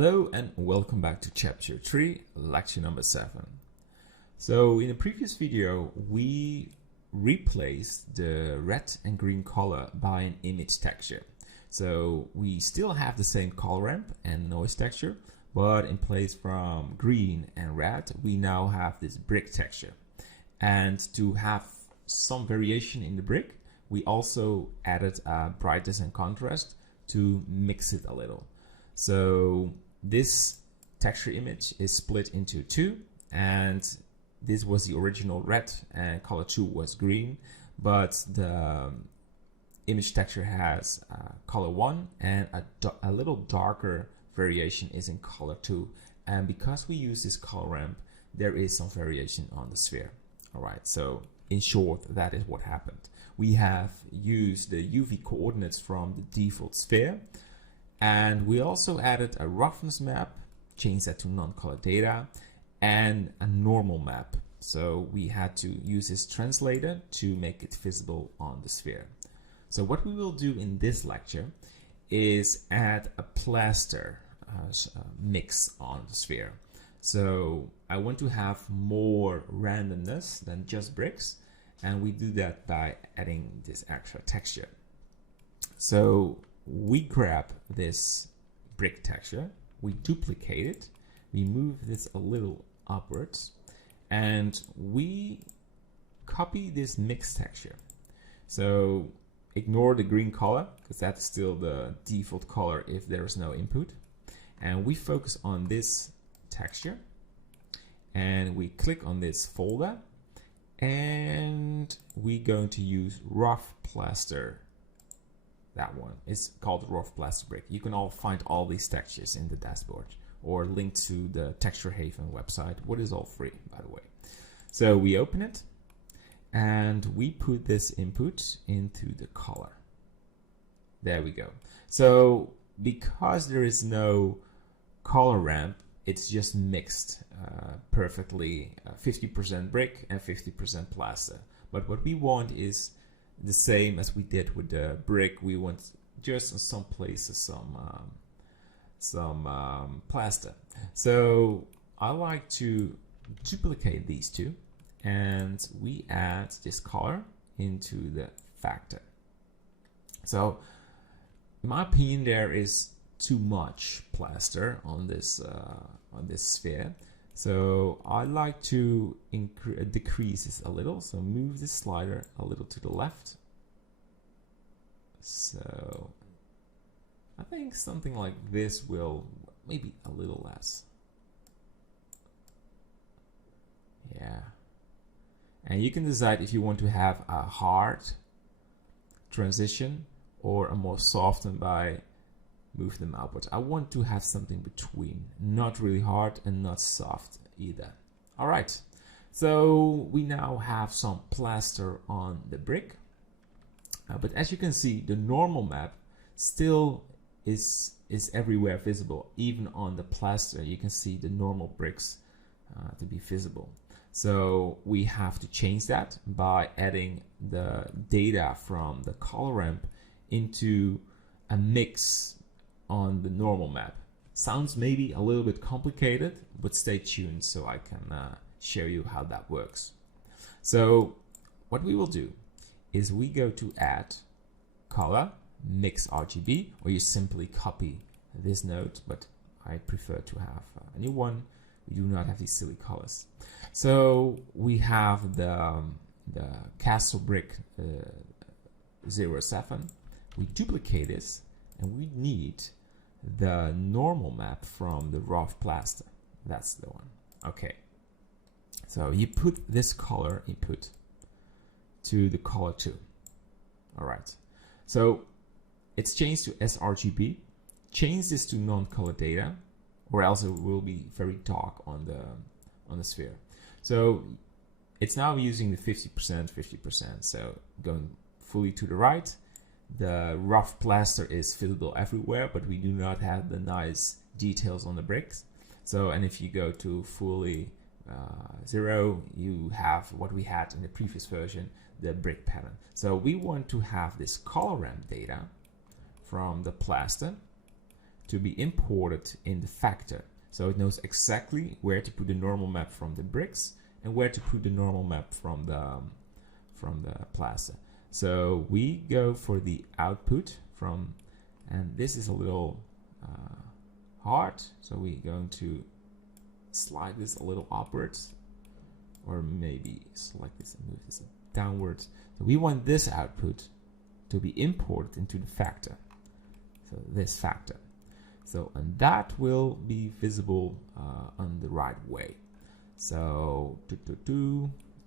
Hello and welcome back to chapter 3, lecture number 7. So in the previous video we replaced the red and green color by an image texture. So we still have the same color ramp and noise texture, but in place from green and red we now have this brick texture. And to have some variation in the brick, we also added brightness and contrast to mix it a little. So this texture image is split into two, and this was the original red and color 2 was green, but the image texture has color 1 and a little darker variation is in color 2. And because we use this color ramp, there is some variation on the sphere. Alright, so in short, that is what happened. We have used the UV coordinates from the default sphere, and we also added a roughness map, changed that to non-color data, and a normal map. So we had to use this translator to make it visible on the sphere. So what we will do in this lecture is add a plaster mix on the sphere. So I want to have more randomness than just bricks, and we do that by adding this extra texture. So we grab this brick texture, we duplicate it, we move this a little upwards, and we copy this mix texture. So ignore the green color, because that's still the default color if there is no input. And we focus on this texture, and we click on this folder, and we're going to use rough plaster. That one, it's called rough plaster brick. You can all find all these textures in the dashboard or link to the Texture Haven website, what is all free, by the way. So we open it and we put this input into the color. There we go. So because there is no color ramp, it's just mixed perfectly, 50% brick and 50% plaster. But what we want is the same as we did with the brick. We want just in some places some plaster. So I like to duplicate these two, and we add this color into the factor. So in my opinion, there is too much plaster on this sphere. So I like to decrease this a little. So move this slider a little to the left. So I think something like this will maybe a little less. Yeah. And you can decide if you want to have a hard transition or a more softened by move them outwards. I want to have something between, not really hard and not soft either. All right, so we now have some plaster on the brick, but as you can see, the normal map still is everywhere visible. Even on the plaster, you can see the normal bricks to be visible. So we have to change that by adding the data from the color ramp into a mix on the normal map. Sounds maybe a little bit complicated, but stay tuned so I can show you how that works. So what we will do is we go to add color mix RGB, or you simply copy this node, but I prefer to have a new one. We do not have these silly colors. So we have the castle brick 07. We duplicate this, and we need the normal map from the rough plaster. That's the one. Okay. So you put this color input to the color 2. All right. So it's changed to sRGB. Change this to non-color data, or else it will be very dark on the sphere. So it's now using the 50%, 50%. So going fully to the right. The rough plaster is visible everywhere, but we do not have the nice details on the bricks. So, and if you go to fully 0, you have what we had in the previous version, the brick pattern. So we want to have this color ramp data from the plaster to be imported in the factor. So it knows exactly where to put the normal map from the bricks and where to put the normal map from the plaster. So we go for the output from, and this is a little hard, so we're going to slide this a little upwards, or maybe select this and move this downwards. So we want this output to be imported into the factor, so this factor. So, and that will be visible on the right way. So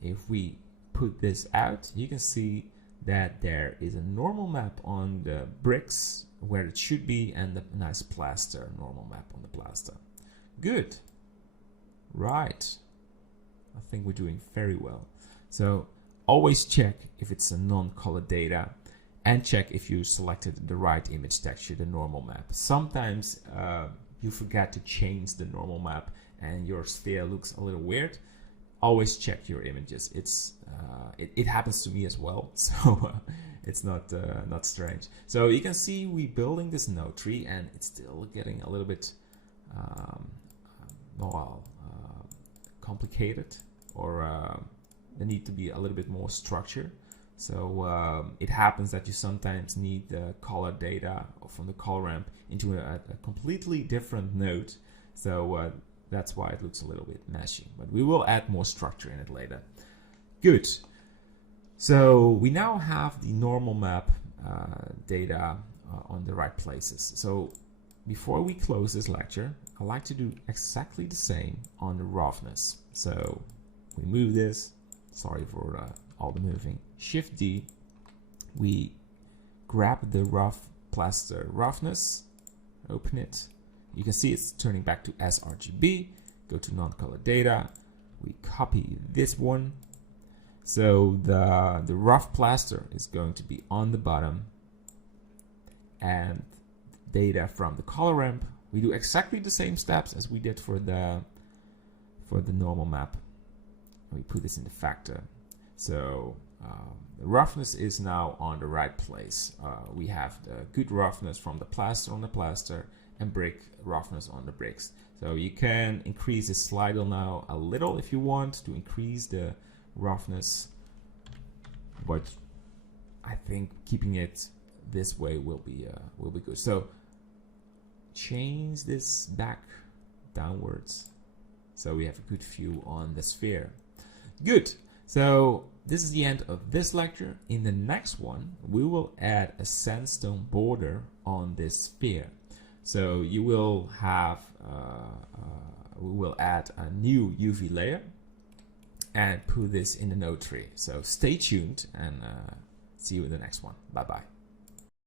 if we put this out, you can see that there is a normal map on the bricks where it should be, and the nice plaster normal map on the plaster. Good. Right. I think we're doing very well. So always check if it's a non-color data, and check if you selected the right image texture, the normal map. Sometimes you forget to change the normal map and your sphere looks a little weird. Always check your images. It happens to me as well, so it's not strange. So you can see we building this node tree, and it's still getting a little bit complicated, or there need to be a little bit more structure. So it happens that you sometimes need the color data from the color ramp into a completely different node. So that's why it looks a little bit meshy, but we will add more structure in it later. Good. So we now have the normal map data on the right places. So before we close this lecture, I like to do exactly the same on the roughness. So we move this, sorry for all the moving, Shift D, we grab the rough plaster roughness, open it. You can see it's turning back to sRGB. Go to non-color data. We copy this one. So the rough plaster is going to be on the bottom, and data from the color ramp. We do exactly the same steps as we did for the normal map. We put this in the factor. So the roughness is now on the right place. We have the good roughness from the plaster on the plaster, and brick roughness on the bricks. So you can increase the slider now a little if you want to increase the roughness, but I think keeping it this way will be good. So change this back downwards so we have a good view on the sphere. Good. So this is the end of this lecture. In the next one, we will add a sandstone border on this sphere. So you will have, we will add a new UV layer and put this in the node tree. So stay tuned, and see you in the next one. Bye bye.